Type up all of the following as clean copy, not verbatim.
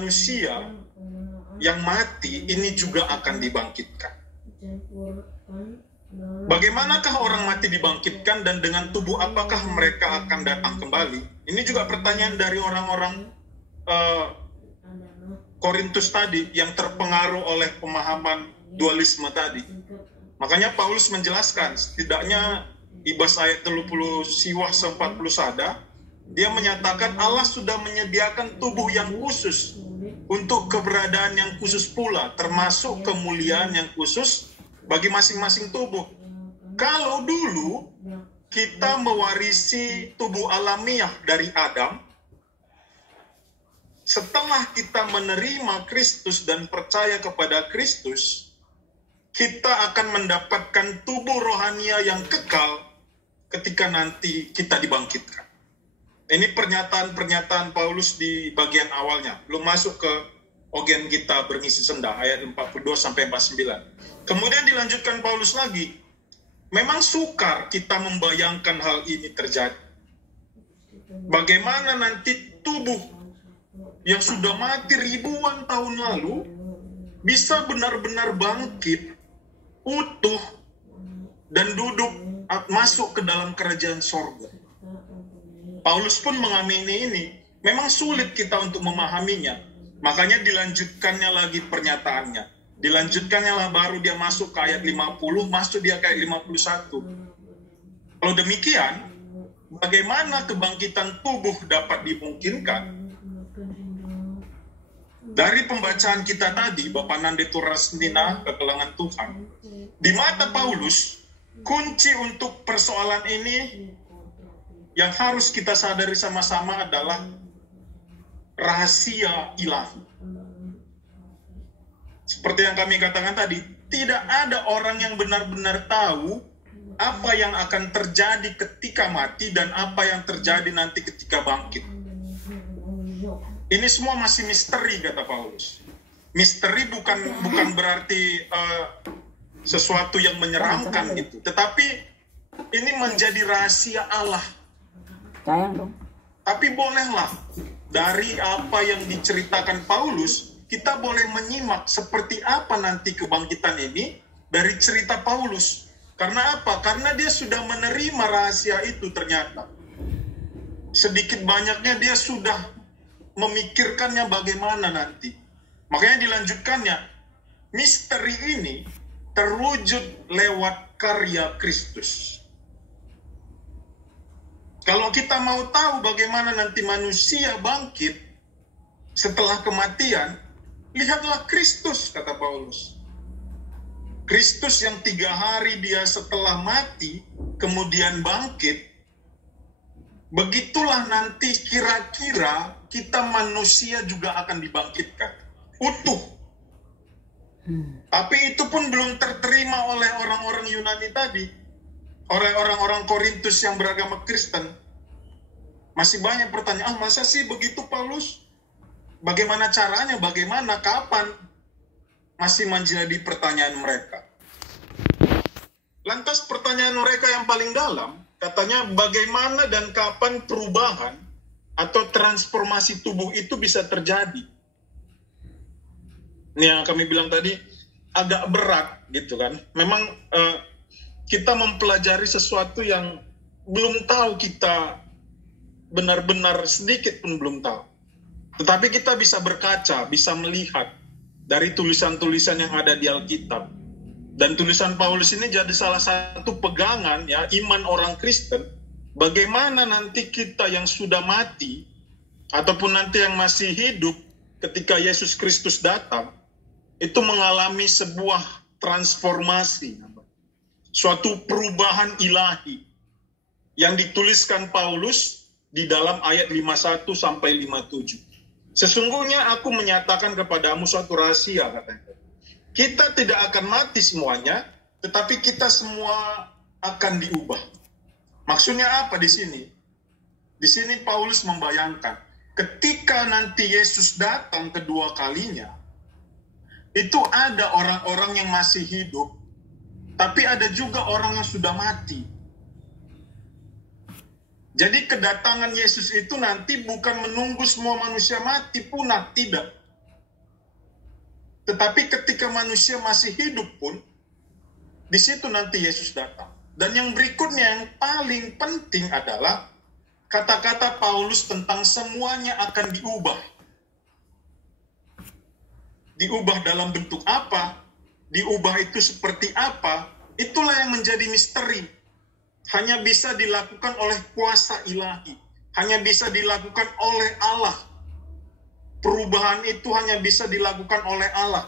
manusia yang mati ini juga akan dibangkitkan. Bagaimanakah orang mati dibangkitkan dan dengan tubuh apakah mereka akan datang kembali? Ini juga pertanyaan dari orang-orang Korintus tadi yang terpengaruh oleh pemahaman dualisme tadi. Makanya Paulus menjelaskan, setidaknya Ibas ayat 30 siwah 40 sada, dia menyatakan Allah sudah menyediakan tubuh yang khusus untuk keberadaan yang khusus pula, termasuk kemuliaan yang khusus bagi masing-masing tubuh. Kalau dulu kita mewarisi tubuh alamiah dari Adam, setelah kita menerima Kristus dan percaya kepada Kristus, kita akan mendapatkan tubuh rohania yang kekal ketika nanti kita dibangkitkan. Ini pernyataan-pernyataan Paulus di bagian awalnya, belum masuk ke ogen kita berngisi senda, ayat 42 sampai 49. Kemudian dilanjutkan Paulus lagi, memang sukar kita membayangkan hal ini terjadi. Bagaimana nanti tubuh yang sudah mati ribuan tahun lalu bisa benar-benar bangkit, utuh, dan duduk masuk ke dalam kerajaan sorga. Paulus pun mengamini ini. Memang sulit kita untuk memahaminya. Makanya dilanjutkannya lagi pernyataannya. Dilanjutkannya lah baru dia masuk ke ayat 50, masuk dia ke ayat 51. Kalau demikian, bagaimana kebangkitan tubuh dapat dimungkinkan? Dari pembacaan kita tadi, Bapak Nande Turasnina, kekelangan Tuhan, di mata Paulus, kunci untuk persoalan ini yang harus kita sadari sama-sama adalah rahasia ilahi. Seperti yang kami katakan tadi, tidak ada orang yang benar-benar tahu apa yang akan terjadi ketika mati dan apa yang terjadi nanti ketika bangkit. Ini semua masih misteri, kata Paulus. Misteri bukan berarti sesuatu yang menyeramkan gitu, tetapi ini menjadi rahasia Allah. Tapi bolehlah dari apa yang diceritakan Paulus, kita boleh menyimak seperti apa nanti kebangkitan ini dari cerita Paulus. Karena apa? Karena dia sudah menerima rahasia itu ternyata. Sedikit banyaknya dia sudah memikirkannya bagaimana nanti. Makanya dilanjutkannya, misteri ini terwujud lewat karya Kristus. Kalau kita mau tahu bagaimana nanti manusia bangkit setelah kematian, lihatlah Kristus, kata Paulus. Kristus yang 3 hari dia setelah mati, kemudian bangkit, begitulah nanti kira-kira kita manusia juga akan dibangkitkan. Utuh. Tapi itu pun belum terterima oleh orang-orang Yunani tadi. Oleh orang-orang Korintus yang beragama Kristen. Masih banyak pertanyaan, masa sih begitu Paulus? Bagaimana caranya? Bagaimana? Kapan? Masih menjadi pertanyaan mereka. Lantas pertanyaan mereka yang paling dalam, katanya bagaimana dan kapan perubahan atau transformasi tubuh itu bisa terjadi? Ini yang kami bilang tadi, agak berat gitu kan. Memang kita mempelajari sesuatu yang belum tahu, kita benar-benar sedikit pun belum tahu. Tetapi kita bisa berkaca, bisa melihat dari tulisan-tulisan yang ada di Alkitab. Dan tulisan Paulus ini jadi salah satu pegangan ya iman orang Kristen. Bagaimana nanti kita yang sudah mati ataupun nanti yang masih hidup ketika Yesus Kristus datang itu mengalami sebuah transformasi, suatu perubahan ilahi yang dituliskan Paulus di dalam ayat 51 sampai 57. Sesungguhnya aku menyatakan kepadamu suatu rahasia, katanya. Kita tidak akan mati semuanya, tetapi kita semua akan diubah. Maksudnya apa di sini? Di sini Paulus membayangkan, ketika nanti Yesus datang kedua kalinya, itu ada orang-orang yang masih hidup, tapi ada juga orang yang sudah mati. Jadi kedatangan Yesus itu nanti bukan menunggu semua manusia mati punah, tidak. Tetapi ketika manusia masih hidup pun, di situ nanti Yesus datang. Dan yang berikutnya yang paling penting adalah kata-kata Paulus tentang semuanya akan diubah. Diubah dalam bentuk apa? Diubah itu seperti apa? Itulah yang menjadi misteri. Hanya bisa dilakukan oleh kuasa ilahi. Hanya bisa dilakukan oleh Allah. Perubahan itu hanya bisa dilakukan oleh Allah.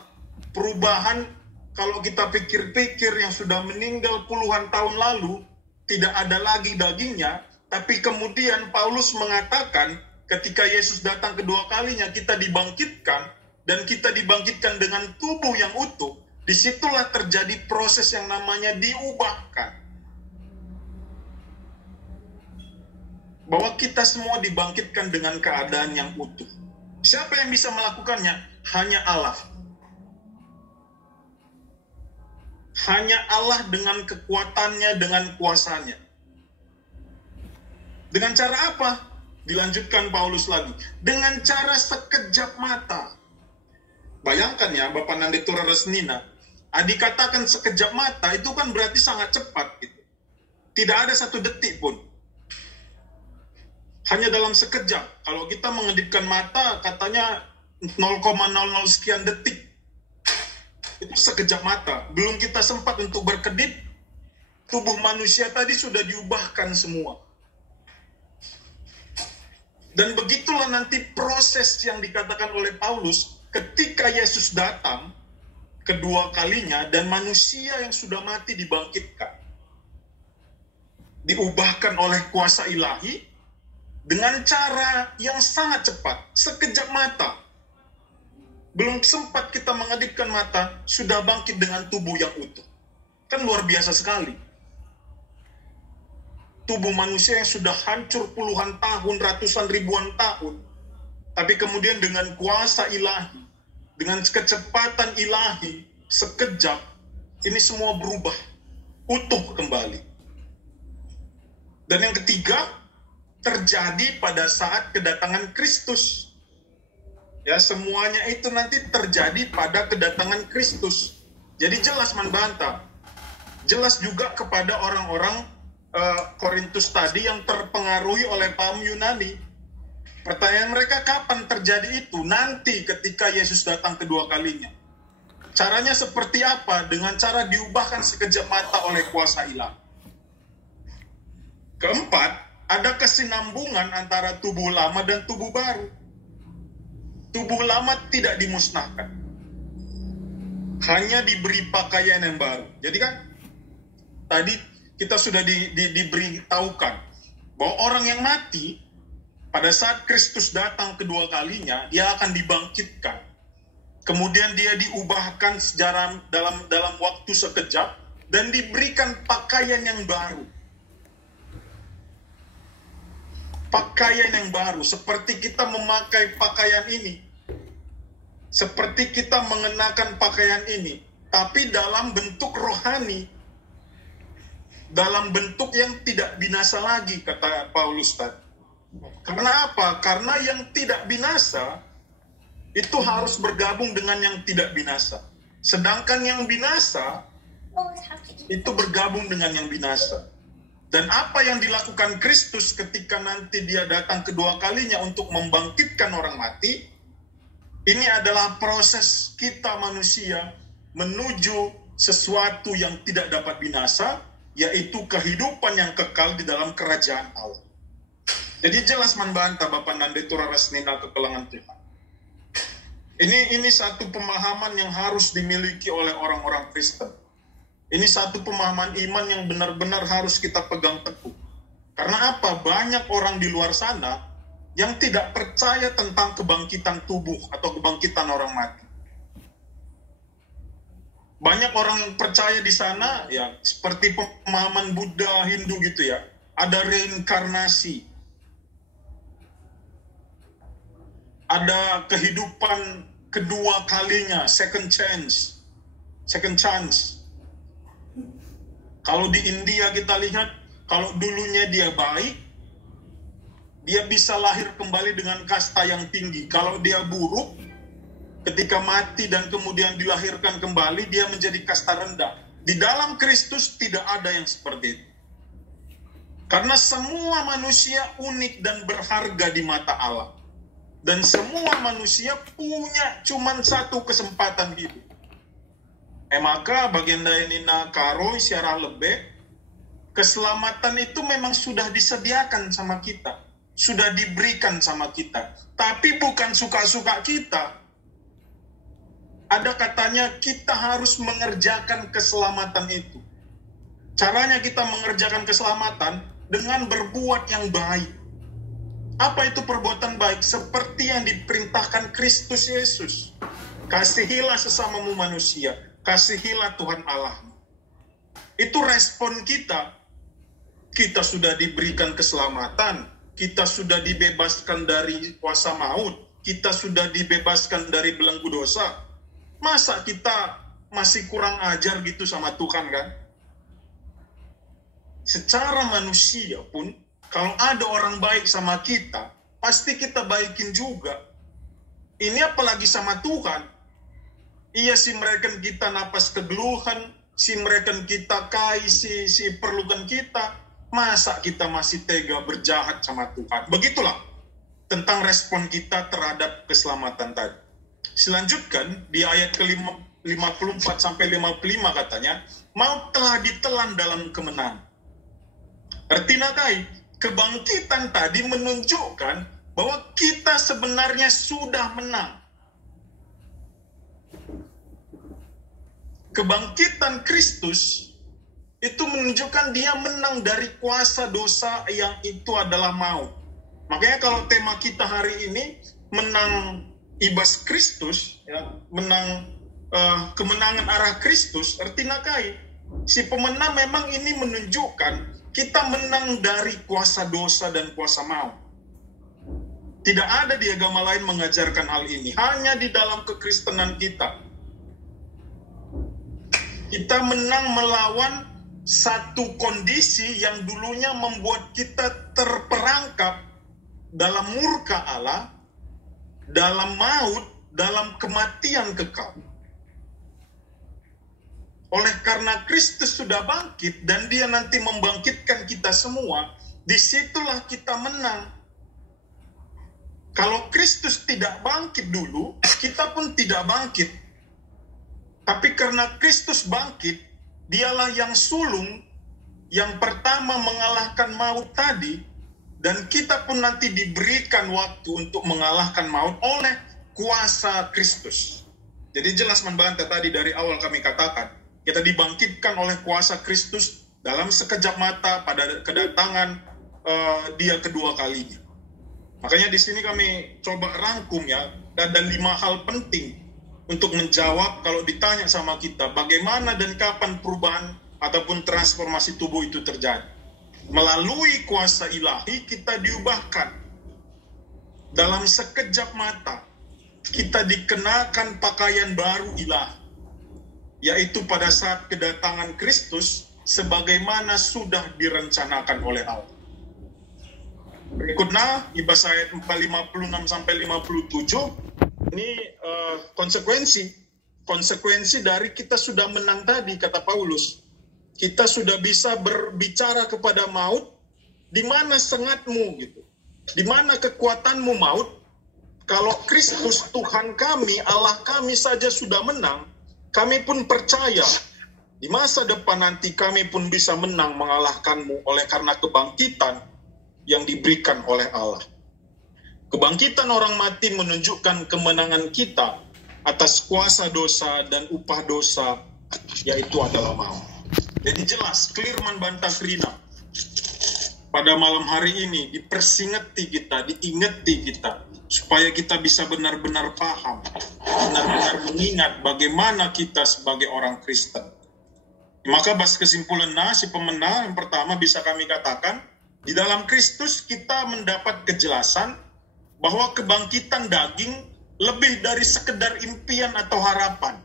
Perubahan, kalau kita pikir-pikir, yang sudah meninggal puluhan tahun lalu, tidak ada lagi dagingnya. Tapi kemudian Paulus mengatakan ketika Yesus datang kedua kalinya, kita dibangkitkan, dan kita dibangkitkan dengan tubuh yang utuh. Disitulah terjadi proses yang namanya diubahkan. Bahwa kita semua dibangkitkan dengan keadaan yang utuh. Siapa yang bisa melakukannya? Hanya Allah. Hanya Allah dengan kekuatannya, dengan kuasanya. Dengan cara apa? Dilanjutkan Paulus lagi. Dengan cara sekejap mata. Bayangkan ya, Bapak Nandetura Resnina, dikatakan sekejap mata, itu kan berarti sangat cepat. Gitu. Tidak ada satu detik pun. Hanya dalam sekejap. Kalau kita mengedipkan mata, katanya 0,00 sekian detik. Itu sekejap mata. Belum kita sempat untuk berkedip, tubuh manusia tadi sudah diubahkan semua. Dan begitulah nanti proses yang dikatakan oleh Paulus ketika Yesus datang kedua kalinya dan manusia yang sudah mati dibangkitkan. Diubahkan oleh kuasa ilahi dengan cara yang sangat cepat, sekejap mata. Belum sempat kita mengedipkan mata, sudah bangkit dengan tubuh yang utuh. Kan luar biasa sekali. Tubuh manusia yang sudah hancur puluhan tahun, ratusan ribuan tahun. Tapi kemudian dengan kuasa ilahi, dengan kecepatan ilahi, sekejap, ini semua berubah. Utuh kembali. Dan yang ketiga, terjadi pada saat kedatangan Kristus. Ya, semuanya itu nanti terjadi pada kedatangan Kristus. Jadi jelas membantah. Jelas juga kepada orang-orang Korintus tadi yang terpengaruhi oleh paham Yunani. Pertanyaan mereka, kapan terjadi itu? Nanti ketika Yesus datang kedua kalinya. Caranya seperti apa? Dengan cara diubahkan sekejap mata oleh kuasa ilahi. Keempat, ada kesinambungan antara tubuh lama dan tubuh baru. Tubuh lama tidak dimusnahkan. Hanya diberi pakaian yang baru. Jadi kan, tadi kita sudah diberitahukan bahwa orang yang mati, pada saat Kristus datang kedua kalinya, dia akan dibangkitkan. Kemudian dia diubahkan dalam waktu sekejap, dan diberikan pakaian yang baru. Pakaian yang baru, seperti kita memakai pakaian ini, seperti kita mengenakan pakaian ini, tapi dalam bentuk rohani, dalam bentuk yang tidak binasa lagi, kata Paulus tadi. Karena apa? Karena yang tidak binasa itu harus bergabung dengan yang tidak binasa. Sedangkan yang binasa itu bergabung dengan yang binasa. Dan apa yang dilakukan Kristus ketika nanti dia datang kedua kalinya untuk membangkitkan orang mati, ini adalah proses kita manusia menuju sesuatu yang tidak dapat binasa, yaitu kehidupan yang kekal di dalam kerajaan Allah. Jadi jelas membantah Bapak Nandetura Resnina kekelangan Tuhan. Ini satu pemahaman yang harus dimiliki oleh orang-orang Kristen. Ini satu pemahaman iman yang benar-benar harus kita pegang teguh. Karena apa? Banyak orang di luar sana yang tidak percaya tentang kebangkitan tubuh atau kebangkitan orang mati. Banyak orang yang percaya di sana, ya seperti pemahaman Buddha, Hindu gitu ya. Ada reinkarnasi. Ada kehidupan kedua kalinya, second chance. Kalau di India kita lihat, kalau dulunya dia baik, dia bisa lahir kembali dengan kasta yang tinggi. Kalau dia buruk, ketika mati dan kemudian dilahirkan kembali, dia menjadi kasta rendah. Di dalam Kristus tidak ada yang seperti itu. Karena semua manusia unik dan berharga di mata Allah. Dan semua manusia punya cuma satu kesempatan hidup. Maka baginda ini karoi secara lebih, keselamatan itu memang sudah disediakan sama kita. Sudah diberikan sama kita. Tapi bukan suka-suka kita. Ada katanya kita harus mengerjakan keselamatan itu. Caranya kita mengerjakan keselamatan dengan berbuat yang baik. Apa itu perbuatan baik? Seperti yang diperintahkan Kristus Yesus. Kasihilah sesamamu manusia. Kasihilah Tuhan Allah. Itu respon kita. Kita sudah diberikan keselamatan. Kita sudah dibebaskan dari kuasa maut. Kita sudah dibebaskan dari belenggu dosa. Masa kita masih kurang ajar gitu sama Tuhan kan? Secara manusia pun, kalau ada orang baik sama kita, pasti kita baikin juga. Ini apalagi sama Tuhan. Iya sih mereka kita napas kegeluhan, si mereka kita kai, si perlukan kita. Masa kita masih tega berjahat sama Tuhan? Begitulah tentang respon kita terhadap keselamatan tadi. Selanjutkan di ayat ke-54 sampai 55 katanya, maut telah ditelan dalam kemenangan. Artinya kebangkitan tadi menunjukkan bahwa kita sebenarnya sudah menang. Kebangkitan Kristus itu menunjukkan dia menang dari kuasa dosa yang itu adalah maut. Makanya kalau tema kita hari ini menang ibas Kristus, ya, menang kemenangan arah Kristus, artinya si pemenang memang ini menunjukkan kita menang dari kuasa dosa dan kuasa maut. Tidak ada di agama lain mengajarkan hal ini, hanya di dalam kekristenan kita. Kita menang melawan satu kondisi yang dulunya membuat kita terperangkap dalam murka Allah, dalam maut, dalam kematian kekal. Oleh karena Kristus sudah bangkit dan dia nanti membangkitkan kita semua, disitulah kita menang. Kalau Kristus tidak bangkit dulu, kita pun tidak bangkit. Tapi karena Kristus bangkit, dialah yang sulung, yang pertama mengalahkan maut tadi, dan kita pun nanti diberikan waktu untuk mengalahkan maut oleh kuasa Kristus. Jadi jelas membantah tadi dari awal kami katakan, kita dibangkitkan oleh kuasa Kristus dalam sekejap mata pada kedatangan dia kedua kalinya. Makanya di sini kami coba rangkum ya, ada 5 hal penting untuk menjawab kalau ditanya sama kita bagaimana dan kapan perubahan ataupun transformasi tubuh itu terjadi. Melalui kuasa ilahi kita diubahkan. Dalam sekejap mata kita dikenakan pakaian baru ilahi, yaitu pada saat kedatangan Kristus sebagaimana sudah direncanakan oleh Allah. Berikutnya ibas ayat 56 sampai 57. Ini konsekuensi dari kita sudah menang tadi, kata Paulus. Kita sudah bisa berbicara kepada maut, di mana sengatmu gitu. Di mana kekuatanmu maut? Kalau Kristus Tuhan kami, Allah kami saja sudah menang, kami pun percaya di masa depan nanti kami pun bisa menang mengalahkanmu oleh karena kebangkitan yang diberikan oleh Allah. Kebangkitan orang mati menunjukkan kemenangan kita atas kuasa dosa dan upah dosa, yaitu adalah maut. Jadi jelas, clear membantah krina. Pada malam hari ini dipersingeti kita, diingeti kita, supaya kita bisa benar-benar paham, benar-benar mengingat bagaimana kita sebagai orang Kristen. Maka bas kesimpulan si pemenang yang pertama bisa kami katakan, di dalam Kristus kita mendapat kejelasan bahwa kebangkitan daging lebih dari sekedar impian atau harapan.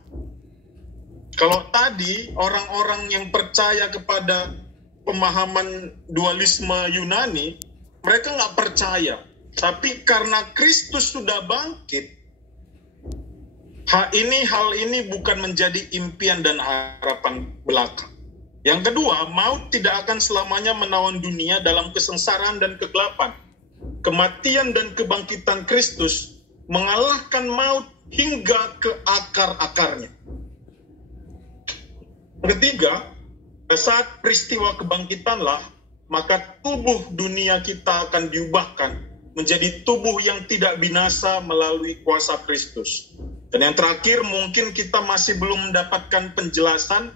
Kalau tadi orang-orang yang percaya kepada pemahaman dualisme Yunani, mereka nggak percaya. Tapi karena Kristus sudah bangkit, Hal ini bukan menjadi impian dan harapan belaka. Yang kedua, maut tidak akan selamanya menawan dunia dalam kesengsaraan dan kegelapan. Kematian dan kebangkitan Kristus mengalahkan maut hingga ke akar-akarnya. Ketiga, saat peristiwa kebangkitanlah, maka tubuh dunia kita akan diubahkan menjadi tubuh yang tidak binasa melalui kuasa Kristus. Dan yang terakhir, mungkin kita masih belum mendapatkan penjelasan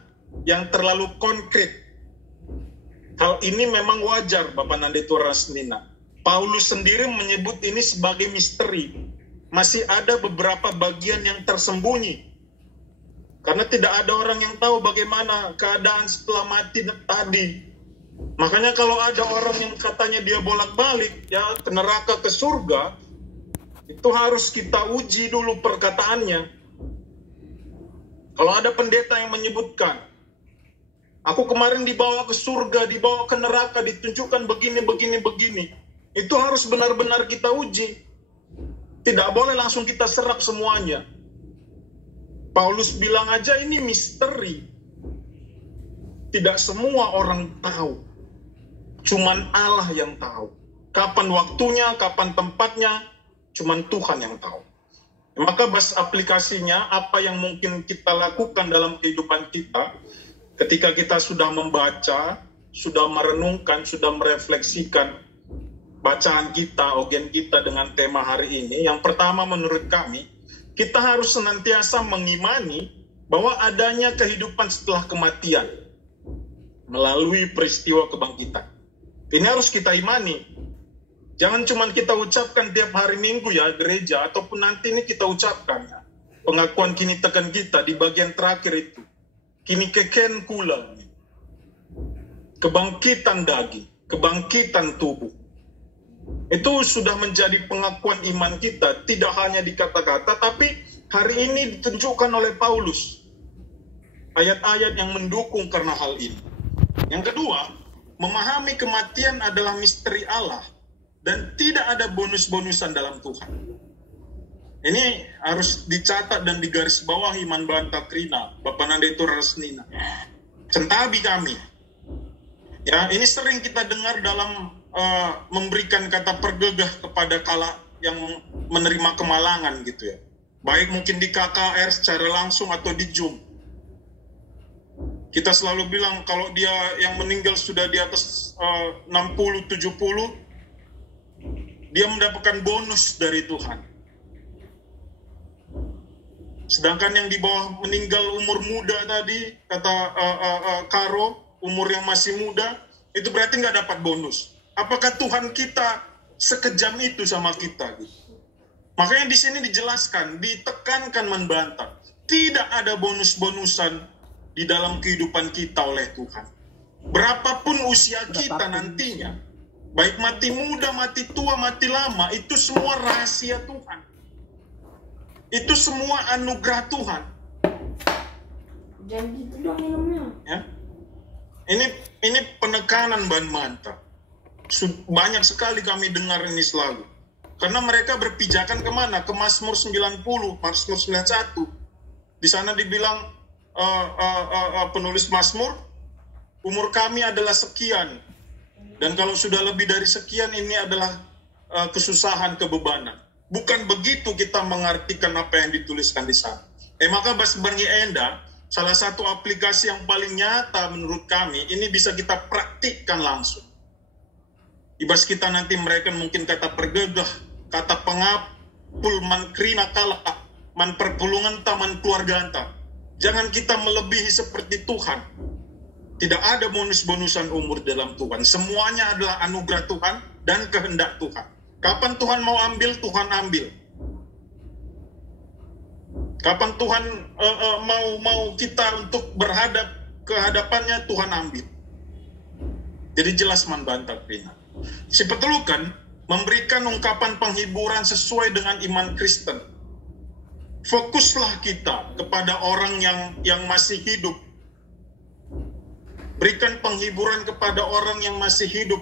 yang terlalu konkret. Hal ini memang wajar, Bapak Nandetur Rasnina. Paulus sendiri menyebut ini sebagai misteri. Masih ada beberapa bagian yang tersembunyi. Karena tidak ada orang yang tahu bagaimana keadaan setelah mati tadi. Makanya kalau ada orang yang katanya dia bolak-balik, ya ke neraka ke surga, itu harus kita uji dulu perkataannya. Kalau ada pendeta yang menyebutkan, aku kemarin dibawa ke surga, dibawa ke neraka, ditunjukkan begini, itu harus benar-benar kita uji. Tidak boleh langsung kita serap semuanya. Paulus bilang aja ini misteri. Tidak semua orang tahu. Cuman Allah yang tahu. Kapan waktunya, kapan tempatnya, cuman Tuhan yang tahu. Maka bas aplikasinya, apa yang mungkin kita lakukan dalam kehidupan kita, ketika kita sudah membaca, sudah merenungkan, sudah merefleksikan bacaan kita, ogen kita dengan tema hari ini. Yang pertama menurut kami, kita harus senantiasa mengimani bahwa adanya kehidupan setelah kematian melalui peristiwa kebangkitan. Ini harus kita imani. Jangan cuma kita ucapkan tiap hari Minggu ya gereja, ataupun nanti ini kita ucapkan ya. Pengakuan kini tekan kita di bagian terakhir itu. Kini keken kula. Kebangkitan daging, kebangkitan tubuh. Itu sudah menjadi pengakuan iman kita, tidak hanya di kata-kata, tapi hari ini ditunjukkan oleh Paulus. Ayat-ayat yang mendukung karena hal ini. Yang kedua, memahami kematian adalah misteri Allah dan tidak ada bonus-bonusan dalam Tuhan. Ini harus dicatat dan digarisbawahi Manbanta Krina, Bapak Nandetur Rasnina. Centabi kami. Ya, ini sering kita dengar dalam memberikan kata pergegah kepada kala yang menerima kemalangan gitu ya. Baik mungkin di KKR secara langsung atau di Zoom. Kita selalu bilang kalau dia yang meninggal sudah di atas 60-70, dia mendapatkan bonus dari Tuhan. Sedangkan yang di bawah meninggal umur muda tadi, kata Karo, umur yang masih muda, itu berarti nggak dapat bonus. Apakah Tuhan kita sekejam itu sama kita? Gitu. Makanya di sini dijelaskan, ditekankan, membantah. Tidak ada bonus-bonusan di dalam kehidupan kita oleh Tuhan. Berapapun usia kita nantinya, baik mati muda, mati tua, mati lama, itu semua rahasia Tuhan. Itu semua anugerah Tuhan. Jangan gitu dong minumnya. Ya. Ini penekanan ban mantap. Banyak sekali kami dengar ini selalu. Karena mereka berpijakan kemana? Ke Mazmur 90, Mazmur 91. Di sana dibilang penulis Mazmur, umur kami adalah sekian. Dan kalau sudah lebih dari sekian, ini adalah kesusahan, kebebanan. Bukan begitu kita mengartikan apa yang dituliskan di sana. Maka Bas Barngi Enda, salah satu aplikasi yang paling nyata menurut kami, ini bisa kita praktikkan langsung. Ibas kita nanti mereka mungkin kata pergegah, kata pengapul, man krina kala, man perpulungan taman keluarga anta. Jangan kita melebihi seperti Tuhan. Tidak ada bonus-bonusan umur dalam Tuhan. Semuanya adalah anugerah Tuhan dan kehendak Tuhan. Kapan Tuhan mau ambil, Tuhan ambil. Kapan Tuhan mau kita untuk berhadap ke hadapannya, Tuhan ambil. Jadi jelas membantah Krina. Si Petelukan memberikan ungkapan penghiburan sesuai dengan iman Kristen. Fokuslah kita kepada orang yang masih hidup. Berikan penghiburan kepada orang yang masih hidup.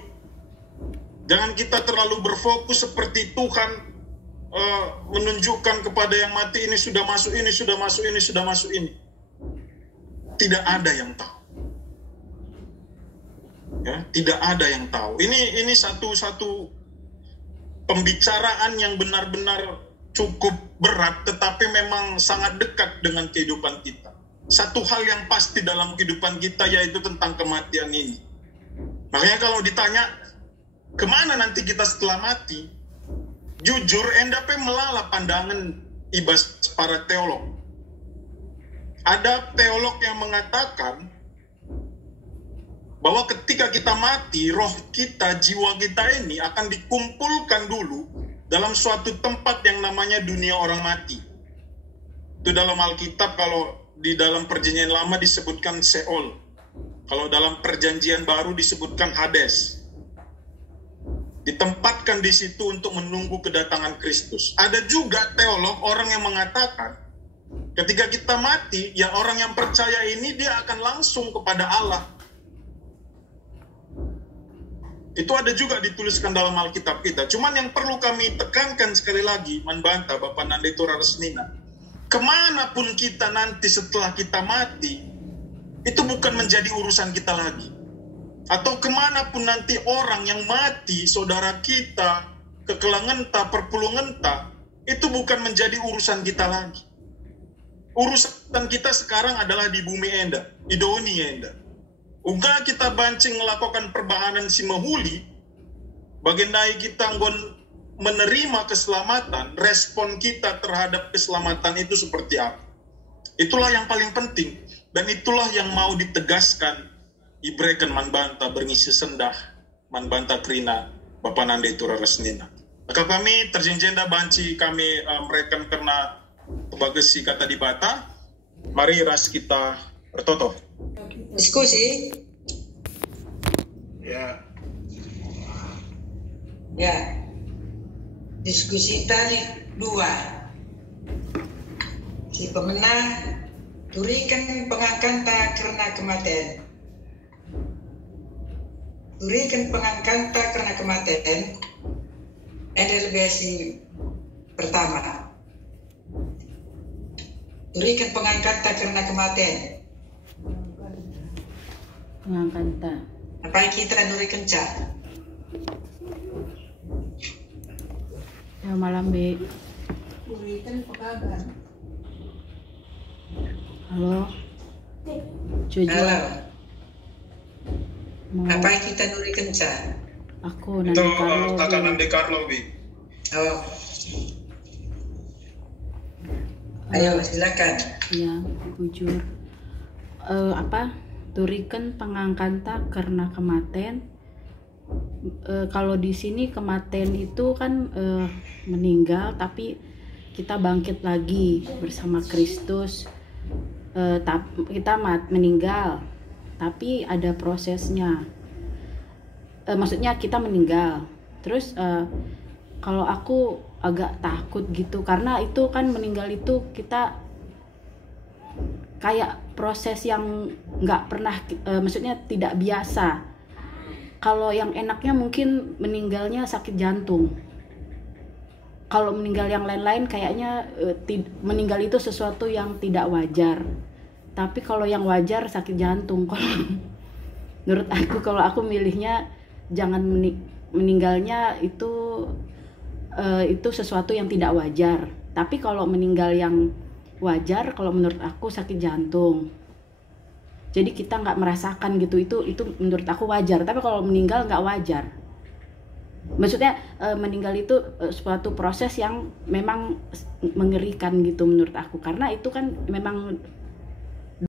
Jangan kita terlalu berfokus seperti Tuhan menunjukkan kepada yang mati ini sudah masuk ini, sudah masuk ini, sudah masuk ini. Tidak ada yang tahu. Ya, tidak ada yang tahu. Ini satu pembicaraan yang benar-benar cukup berat, tetapi memang sangat dekat dengan kehidupan kita. Satu hal yang pasti dalam kehidupan kita yaitu tentang kematian ini. Makanya kalau ditanya kemana nanti kita setelah mati, jujur endape melala pandangan ibas para teolog. Ada teolog yang mengatakan bahwa ketika kita mati, roh kita, jiwa kita ini akan dikumpulkan dulu dalam suatu tempat yang namanya dunia orang mati. Itu dalam Alkitab, kalau di dalam Perjanjian Lama disebutkan Seol. Kalau dalam Perjanjian Baru disebutkan Hades. Ditempatkan di situ untuk menunggu kedatangan Kristus. Ada juga teolog, orang yang mengatakan ketika kita mati, ya orang yang percaya ini dia akan langsung kepada Allah. Itu ada juga dituliskan dalam Alkitab kita. Cuman yang perlu kami tekankan sekali lagi, Manbanta, Bapak Nandetura Resnina, kemanapun kita nanti setelah kita mati, itu bukan menjadi urusan kita lagi. Atau kemanapun nanti orang yang mati, saudara kita, kekelangenta, perpulungenta, itu bukan menjadi urusan kita lagi. Urusan kita sekarang adalah di bumi enda, di dunia enda. Uga kita bancing melakukan perbahanan si mahuli, bagendai kita nggon menerima keselamatan, respon kita terhadap keselamatan itu seperti apa. Itulah yang paling penting, dan itulah yang mau ditegaskan Ibreken Manbanta berngisi sendah, Manbanta Krina, Bapak Nandetura Resnina. Maka kami terjenjenda banci kami mereka karena bagasi kata di bata, mari ras kita bertoto. Diskusi. Ya. Diskusi tadi dua. Si pemenang turikan pengangkanta karena kematian. Turikan pengangkanta karena kematian. Edelgasi pertama. Turikan pengangkanta karena kematian. Pengangkanta. Apa kita nuri kenca? Ya malam Be. Turikan pekagan. Halo. Jojo. Halo. Mau Apa kita nuri kenca? aku Itu nanti kalau kakak Nande Carlo, Bi. Oh. Ayo silakan. ya bujur. Turikan pengangkanta karena kematian. Kalau di sini kematian itu kan meninggal, tapi kita bangkit lagi bersama Kristus. Kita meninggal, tapi ada prosesnya. Maksudnya kita meninggal. Terus kalau aku agak takut gitu, karena itu kan meninggal itu kita kayak proses yang nggak pernah, maksudnya tidak biasa. Kalau yang enaknya mungkin meninggalnya sakit jantung. Kalau meninggal yang lain-lain kayaknya meninggal itu sesuatu yang tidak wajar. Tapi kalau yang wajar sakit jantung. Kalau menurut aku, kalau aku milihnya jangan meninggalnya itu sesuatu yang tidak wajar. Tapi kalau meninggal yang wajar, kalau menurut aku sakit jantung. Jadi kita nggak merasakan gitu, itu menurut aku wajar. Tapi kalau meninggal nggak wajar. Maksudnya meninggal itu suatu proses yang memang mengerikan gitu menurut aku. Karena itu kan memang